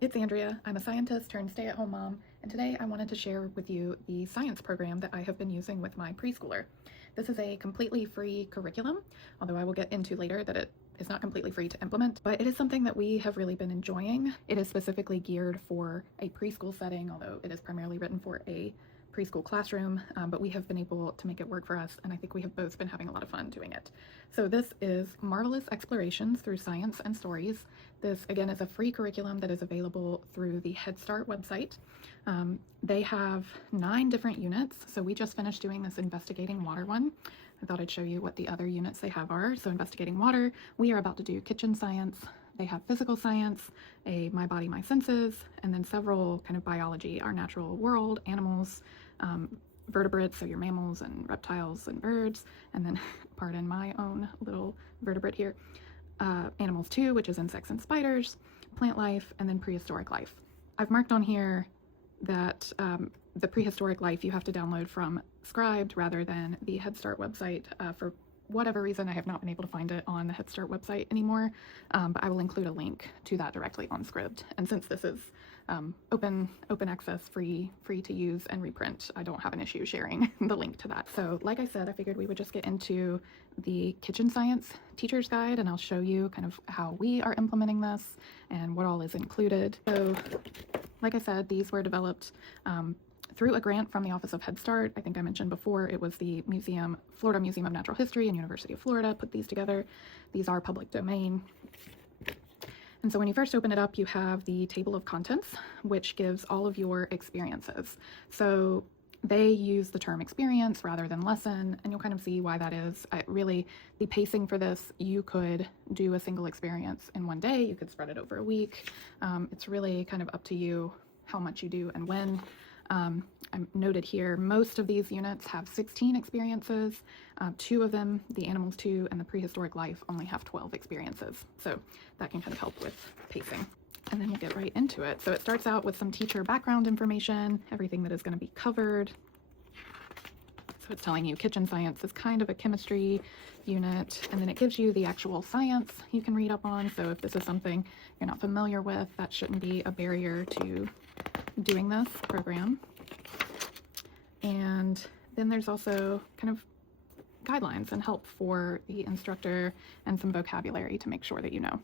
it's Andrea. I'm a scientist turned stay-at-home mom, and today I wanted to share with you the science program that I have been using with my preschooler. This is a completely free curriculum, although I will get into later that it is not completely free to implement, but it is something that we have really been enjoying. It is specifically geared for a preschool setting, although it is primarily written for a preschool classroom, but we have been able to make it work for us, and I think we have both been having a lot of fun doing it. So this is Marvelous Explorations Through Science and Stories. This, again, is a free curriculum that is available through the Head Start website. They have 9 different units, so we just finished doing this Investigating Water one. I thought I'd show you what the other units they have are. So Investigating Water, we are about to do kitchen science. They have physical science, a My Body, My Senses, and then several kind of biology, our natural world, animals, vertebrates, so your mammals and reptiles and birds, and then, pardon my own little vertebrate here, animals too, which is insects and spiders, plant life, and then prehistoric life. I've marked on here that the prehistoric life you have to download from Scribed rather than the Head Start website. For whatever reason, I have not been able to find it on the Head Start website anymore, but I will include a link to that directly on Scribd. And since this is open access, free to use and reprint, I don't have an issue sharing the link to that. So like I said, I figured we would just get into the kitchen science teacher's guide, and I'll show you kind of how we are implementing this and what all is included. So like I said, these were developed through a grant from the Office of Head Start. I think I mentioned before, it was the Florida Museum of Natural History and University of Florida put these together. These are public domain. And so when you first open it up, you have the table of contents, which gives all of your experiences. So they use the term experience rather than lesson, and you'll kind of see why that is. Really, the pacing for this, you could do a single experience in one day, you could spread it over a week. It's really kind of up to you how much you do and when. I'm noted here, most of these units have 16 experiences. 2 of them, the animals 2 and the prehistoric life, only have 12 experiences. So that can kind of help with pacing. And then we'll get right into it. So it starts out with some teacher background information, everything that is going to be covered. So it's telling you kitchen science is kind of a chemistry unit, and then it gives you the actual science you can read up on. So if this is something you're not familiar with, that shouldn't be a barrier to doing this program. And then there's also kind of guidelines and help for the instructor and some vocabulary to make sure that you know.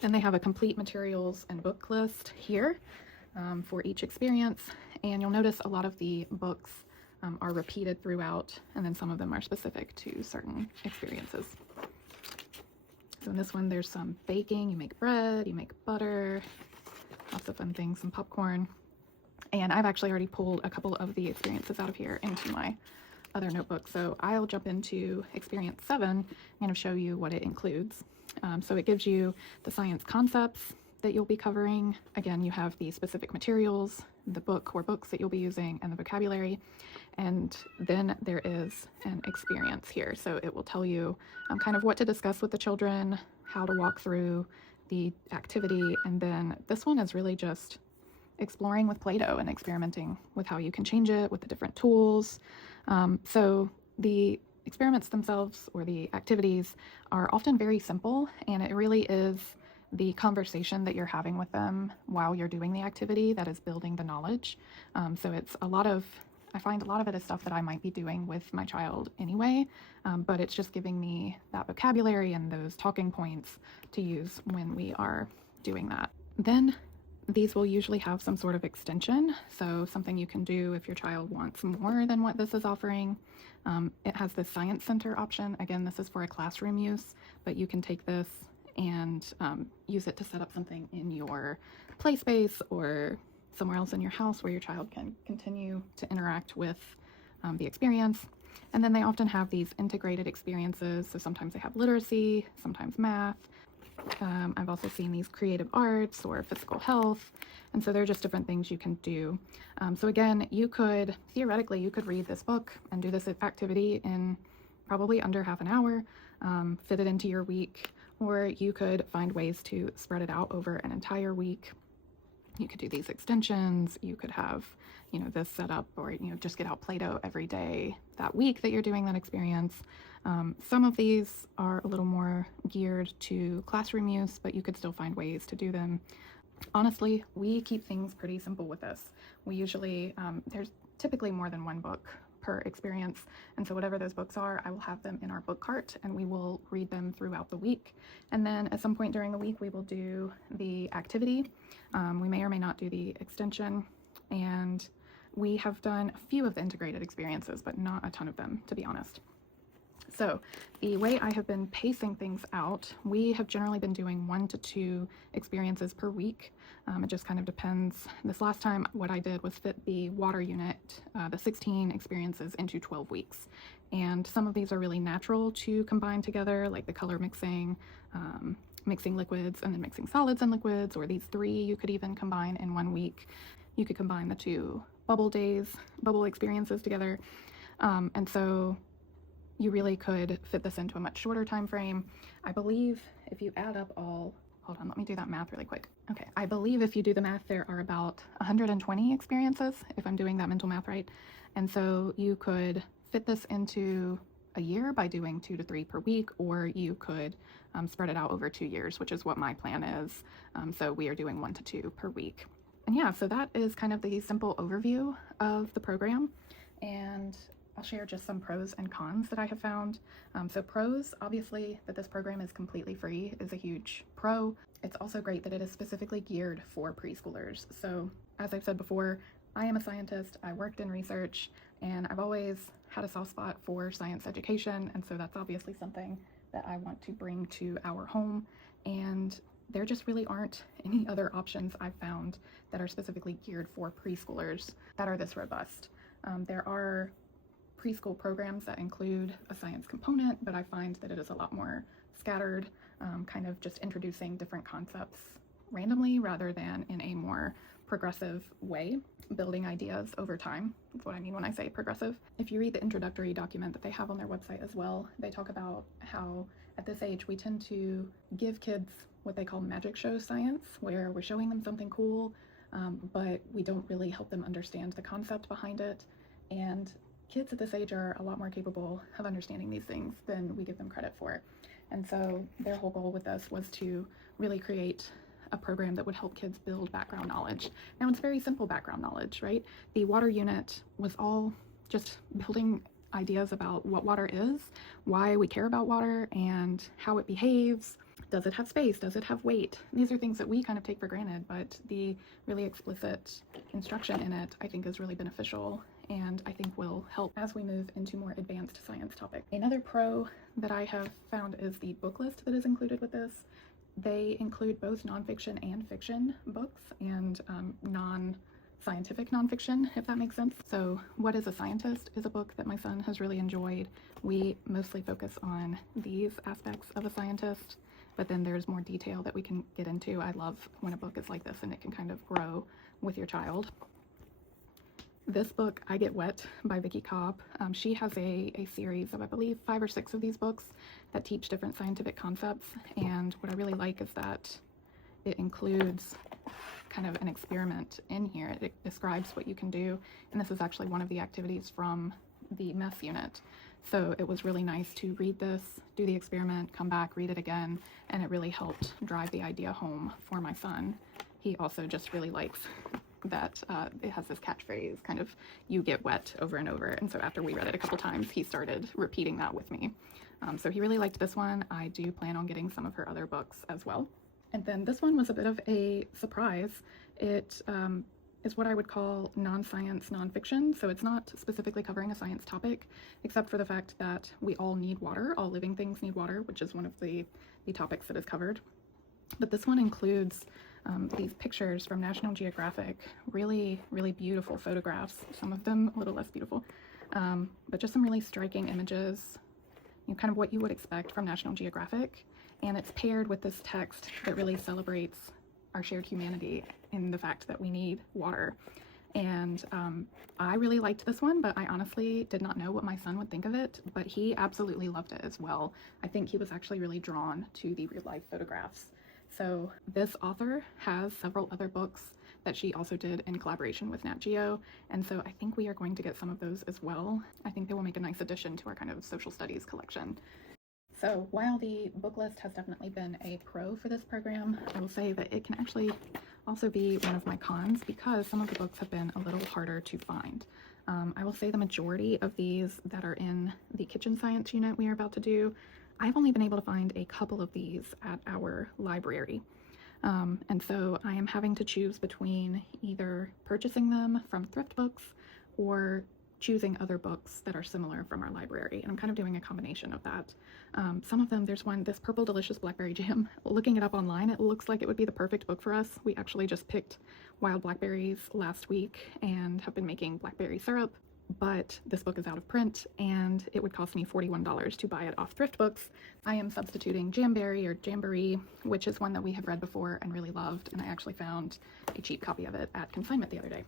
Then they have a complete materials and book list here for each experience, and you'll notice a lot of the books are repeated throughout, and then some of them are specific to certain experiences. So in this one, there's some baking. You make bread, you make butter, lots of fun things, some popcorn. And I've actually already pulled a couple of the experiences out of here into my other notebook. So I'll jump into experience 7 and kind of show you what it includes. So it gives you the science concepts that you'll be covering. Again, you have the specific materials, the book or books that you'll be using, and the vocabulary. And then there is an experience here. So it will tell you kind of what to discuss with the children, how to walk through the activity, and then this one is really just exploring with Play-Doh and experimenting with how you can change it with the different tools. So the experiments themselves or the activities are often very simple, and it really is the conversation that you're having with them while you're doing the activity that is building the knowledge. So it's I find a lot of it is stuff that I might be doing with my child anyway, but it's just giving me that vocabulary and those talking points to use when we are doing that. Then these will usually have some sort of extension, so something you can do if your child wants more than what this is offering. It has the Science Center option. Again, this is for a classroom use, but you can take this and use it to set up something in your play space or somewhere else in your house where your child can continue to interact with the experience. And then they often have these integrated experiences, so sometimes they have literacy, sometimes math. I've also seen these creative arts or physical health, and so they're just different things you can do. So again, theoretically, you could read this book and do this activity in probably under half an hour, fit it into your week, or you could find ways to spread it out over an entire week. You could do these extensions, you could have, this set up, or, just get out Play-Doh every day that week that you're doing that experience. Some of these are a little more geared to classroom use, but you could still find ways to do them Honestly, we keep things pretty simple with this. We usually, there's typically more than one book per experience, and so whatever those books are, I will have them in our book cart and we will read them throughout the week. And then at some point during the week, we will do the activity. We may or may not do the extension, and we have done a few of the integrated experiences, but not a ton of them, to be honest. So the way I have been pacing things out, we have generally been doing 1 to 2 experiences per week. It just kind of depends. This last time, what I did was fit the water unit, the 16 experiences, into 12 weeks. And some of these are really natural to combine together, like the color mixing, mixing liquids and then mixing solids and liquids, or these 3 you could even combine in 1 week. You could combine the 2 bubble experiences together. And so you really could fit this into a much shorter time frame. I believe if you add up all, hold on, let me do that math really quick. Okay, I believe if you do the math, there are about 120 experiences, if I'm doing that mental math right. And so you could fit this into a year by doing 2 to 3 per week, or you could spread it out over 2 years, which is what my plan is. So we are doing 1 to 2 per week. And yeah, so that is kind of the simple overview of the program. And I'll share just some pros and cons that I have found. So pros, obviously, that this program is completely free is a huge pro. It's also great that it is specifically geared for preschoolers. So as I've said before, I am a scientist, I worked in research, and I've always had a soft spot for science education, and so that's obviously something that I want to bring to our home. And there just really aren't any other options I've found that are specifically geared for preschoolers that are this robust. There are preschool programs that include a science component, but I find that it is a lot more scattered, kind of just introducing different concepts randomly rather than in a more progressive way, building ideas over time. That's what I mean when I say progressive. If you read the introductory document that they have on their website as well, they talk about how at this age we tend to give kids what they call magic show science, where we're showing them something cool, but we don't really help them understand the concept behind it. And kids at this age are a lot more capable of understanding these things than we give them credit for. And so their whole goal with this was to really create a program that would help kids build background knowledge. Now, it's very simple background knowledge, right? The water unit was all just building ideas about what water is, why we care about water, and how it behaves. Does it have space? Does it have weight? These are things that we kind of take for granted, but the really explicit instruction in it, I think, is really beneficial, and I think will help as we move into more advanced science topics. Another pro that I have found is the book list that is included with this. They include both nonfiction and fiction books, and non-scientific nonfiction, if that makes sense. So What is a Scientist is a book that my son has really enjoyed. We mostly focus on these aspects of a scientist, but then there's more detail that we can get into. I love when a book is like this and it can kind of grow with your child. This book, I Get Wet by Vicki Cobb, she has a series of, I believe, 5 or 6 of these books that teach different scientific concepts. And what I really like is that it includes kind of an experiment in here. It describes what you can do. And this is actually one of the activities from the mess unit. So it was really nice to read this, do the experiment, come back, read it again, and it really helped drive the idea home for my son. He also just really likes that it has this catchphrase, kind of, you get wet, over and over. And so after we read it a couple times, he started repeating that with me. So he really liked this one. I do plan on getting some of her other books as well. And then this one was a bit of a surprise. It is what I would call non-science nonfiction. So it's not specifically covering a science topic, except for the fact that we all need water. All living things need water, which is one of the topics that is covered. But this one includes these pictures from National Geographic, really, really beautiful photographs, some of them a little less beautiful, but just some really striking images, kind of what you would expect from National Geographic. And it's paired with this text that really celebrates our shared humanity in the fact that we need water. And I really liked this one, but I honestly did not know what my son would think of it, but he absolutely loved it as well. I think he was actually really drawn to the real life photographs. So this author has several other books that she also did in collaboration with Nat Geo, and so I think we are going to get some of those as well. I think they will make a nice addition to our kind of social studies collection. So while the book list has definitely been a pro for this program, I will say that it can actually also be one of my cons because some of the books have been a little harder to find. I will say the majority of these that are in the kitchen science unit we are about to do, I've only been able to find a couple of these at our library. And so I am having to choose between either purchasing them from thrift books or choosing other books that are similar from our library. And I'm kind of doing a combination of that. Some of them, there's one, this Purple Delicious Blackberry Jam. Looking it up online, it looks like it would be the perfect book for us. We actually just picked wild blackberries last week and have been making blackberry syrup, but this book is out of print and it would cost me $41 to buy it off thrift books. I am substituting Jamberry or Jamboree, which is one that we have read before and really loved, and I actually found a cheap copy of it at consignment the other day.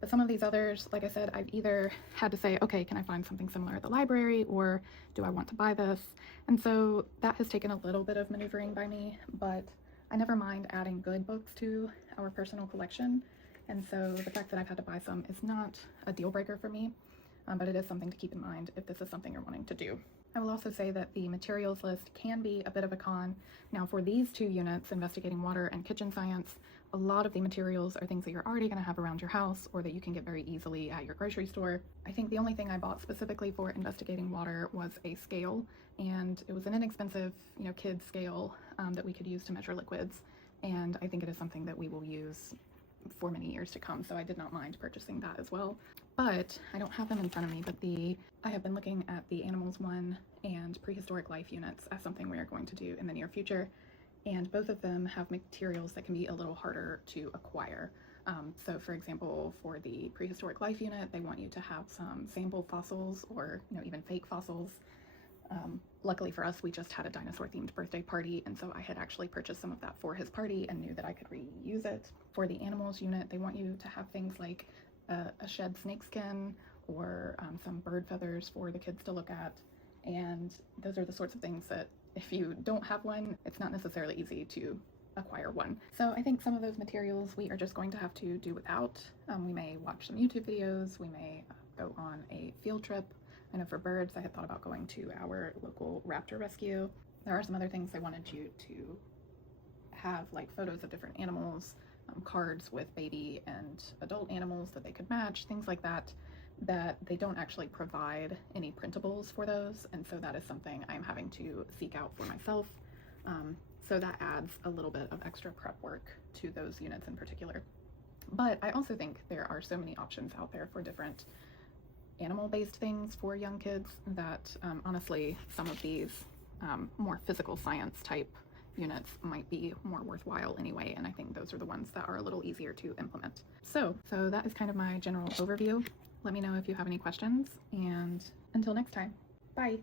But some of these others, like I said, I've either had to say, okay, can I find something similar at the library, or do I want to buy this? And so that has taken a little bit of maneuvering by me, but I never mind adding good books to our personal collection. And so the fact that I've had to buy some is not a deal breaker for me, but it is something to keep in mind if this is something you're wanting to do. I will also say that the materials list can be a bit of a con. Now for these two units, investigating water and kitchen science, a lot of the materials are things that you're already going to have around your house or that you can get very easily at your grocery store. I think the only thing I bought specifically for investigating water was a scale, and it was an inexpensive, kids scale that we could use to measure liquids, and I think it is something that we will use for many years to come, so I did not mind purchasing that as well. But I don't have them in front of me, but I have been looking at the Animals one and Prehistoric Life units as something we are going to do in the near future, and both of them have materials that can be a little harder to acquire. So for example, for the Prehistoric Life unit, they want you to have some sample fossils or even fake fossils. Luckily for us, we just had a dinosaur themed birthday party, and so I had actually purchased some of that for his party and knew that I could reuse it. For the Animals unit, they want you to have things like a shed snakeskin or some bird feathers for the kids to look at, and those are the sorts of things that if you don't have one, it's not necessarily easy to acquire one. So I think some of those materials we are just going to have to do without. We may watch some YouTube videos, we may go on a field trip. I know for birds, I had thought about going to our local raptor rescue. There are some other things I wanted you to have, like photos of different animals, cards with baby and adult animals that they could match, things like that, that they don't actually provide any printables for those, and so that is something I'm having to seek out for myself. So that adds a little bit of extra prep work to those units in particular. But I also think there are so many options out there for different animal-based things for young kids that honestly some of these more physical science type units might be more worthwhile anyway, and I think those are the ones that are a little easier to implement. So that is kind of my general overview. Let me know if you have any questions, and until next time, bye!